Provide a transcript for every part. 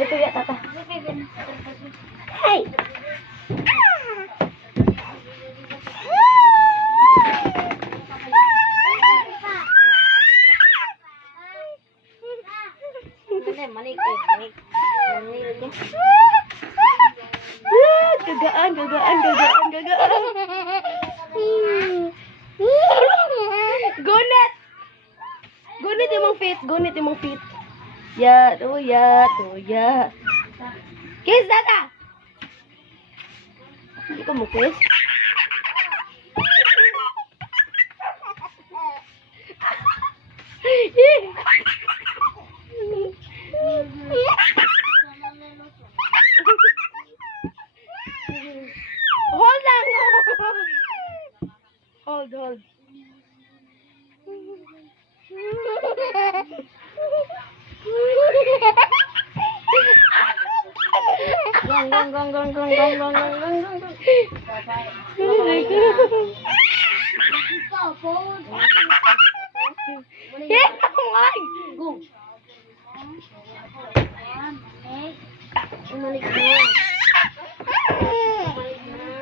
Ito ya, tata. Hey! Manik. Gagaan. Gunit imong feet. Ya. Kiss tata. Hindi ko mo kiss. Hold on. Hold.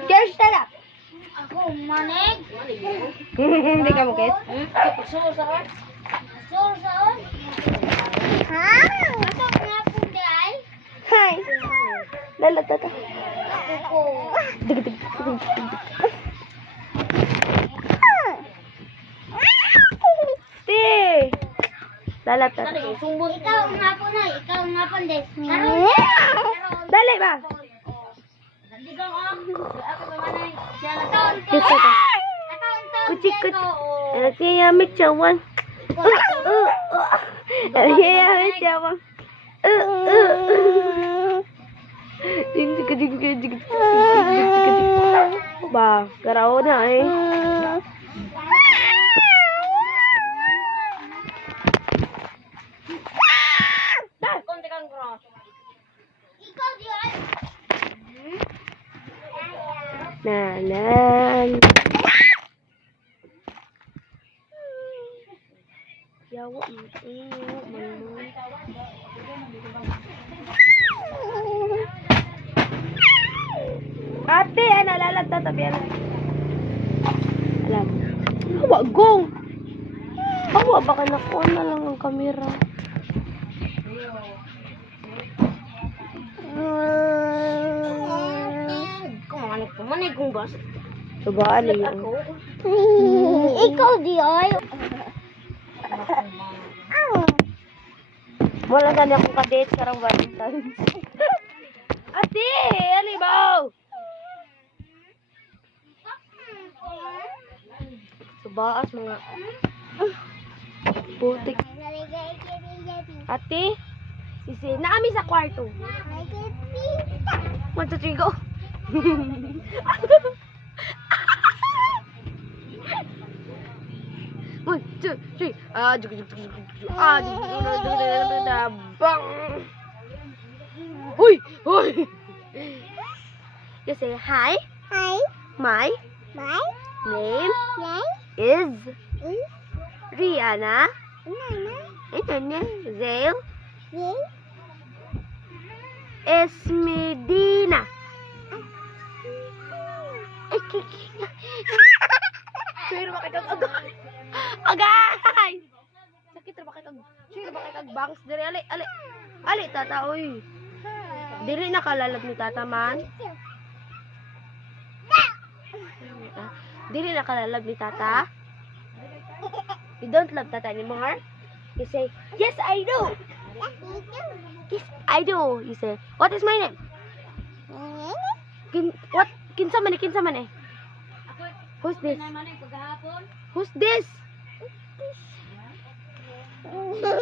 Kiss tata. Ako manik. Hindi ka mo kiss. Saan? Ha? Ato nga po day. Hi. Lala tata. Ako. Dig. Ti. Lala tata. Sumbong ikaw nga po na. Ikaw nga po des. Dali ba? Hindi ka ako naman ay siya na taon ko. Kiss tata. Kucik. Yamik cawan. Yamik cawan. Ba, karao na eh. Konti kang cross. Ikaw di ay. Nanan. Yawa mo. Ate, nalalag tatabi. Alam. Hawa, gong. Hawa, baka nakuha na lang ang kamera. Kumanig kung gas. Subaan na yun. Ikaw di ay. Wala na akong kadate karang Valentine's. Ate, alibaw! Subaas mga putik. Ate, sisi, naami sa kwarto. 1, 2, 3, go! 1, 2, 3. Bang! Uy! You say hi. My name is Rihanna. Zail Esmedina. Sure ba kay agay! Sakit ra ba kay sure ba kay bangs dire ali tata oy. Dili nakalalab ni tata man. Dili nakalalab ni tata. You don't love tata anymore? You say, yes I do. Yes I do. You say, what is my name? Kinsa man eh? Who's this? Who's this?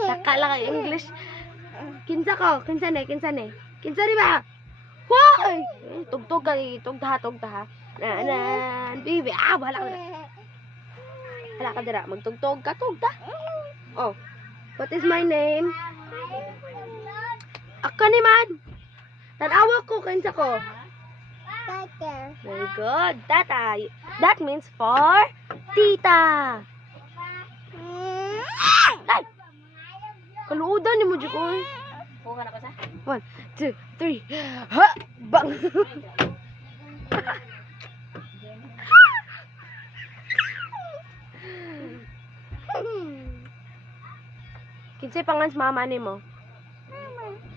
Saka lang ang English. Kinsa ko? Kinsa ne? Kinsa di ba? Hoy! Tugtog ha. Nanan, baby. Bahala ka dira. Hala ka dira. Magtugtog ka, tugta. Oh. What is my name? Ako ni man. Tanawa ko, kinsa ko? Very good. Tata. That means for tita. Ay! Kaluudan ni mo, Jukoy. Kuha na ko sa. 1, 2, 3. Ha! Bang! Kinsay pangan sa mama ni mo?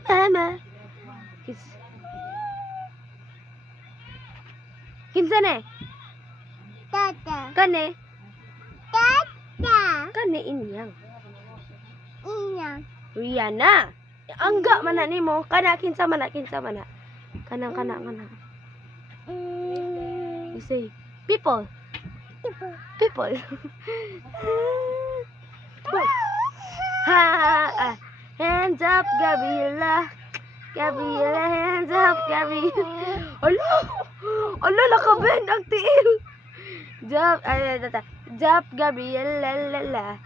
Mama. Kinsa ne? Tata. Kane? Tata. Kane inyang. Inyang. Rihanna. Angga man na nimo. Kana kinsa man na. Kanang. You say people. People. Ha. Hands up, Gabriela. Gabriela, hands up, Gabriela. Ala, nakabend ang tiil. Jump, Gabriela, la la.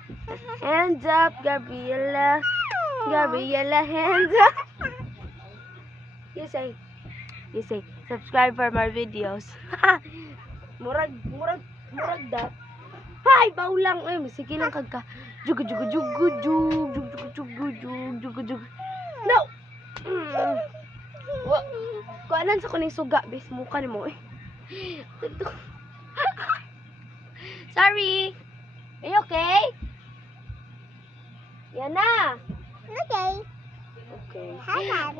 Hands up, Gabriela. Gabriela, hands up. You say, subscribe for more videos. murag dat. Hay, baulang. Ay, sige lang kagka. Jug. No! Kuanan sa kuning suga, bes mukha ni mo eh. Sorry. Are you okay? Yan na. Okay. Okay. Hi,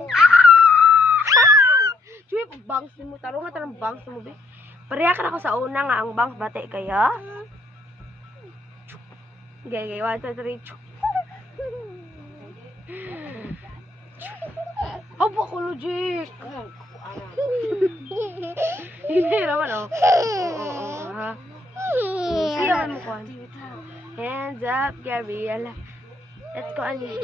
Chuy, bangs ni mo. Tarong nga tarong bangs mo, be. Pareha ka na ako sa una nga ang bangs bate kaya. Okay, 1, 2, 3. Abo ko logic. Hindi naman oh. Oo. Ha. Siya mo ko. Hands up, Gabriela. Let's go on. Jug.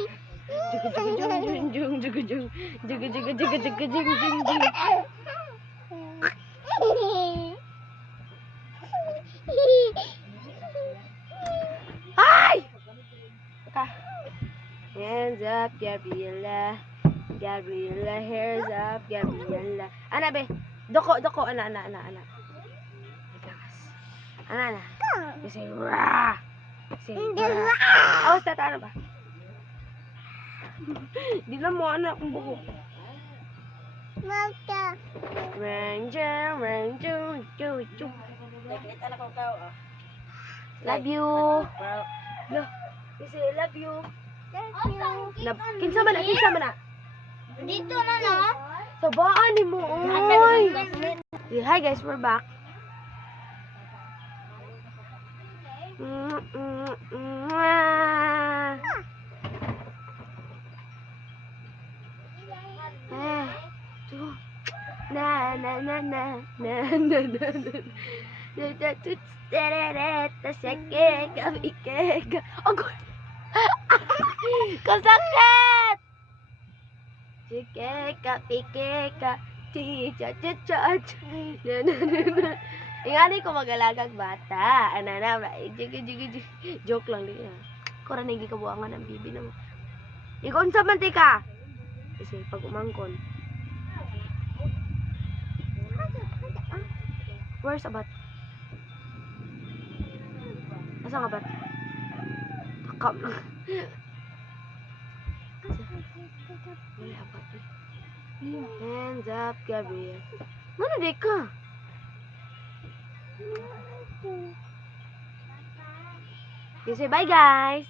Ay! Ka. Hands up, Gabriela. Gabriela, hands up, Gabriela. Ana be, doko, ana. Ana. You say rah. Say rah. Awas tata ano ba? Di na mo anak kung buko. Mata. Ranger. Nakita na ko kao. Love you. No. You say love you. Kinsa man na? Dito na no? Sabaan ni mo. Oy. Hi guys, we're back. Kasakit! Chikeka, pikeka, chicha. Ingani ko magalagag bata. Anana, jig. Joke lang din. Kora nagi kabuangan ang bibi na mo. Ikon sa mantika. Kasi pag umangkon. Where's a bat? Asa nga bat? Takam lang. Wala bat eh. Hands up, Gabriel. Mana dek ka? You say bye guys.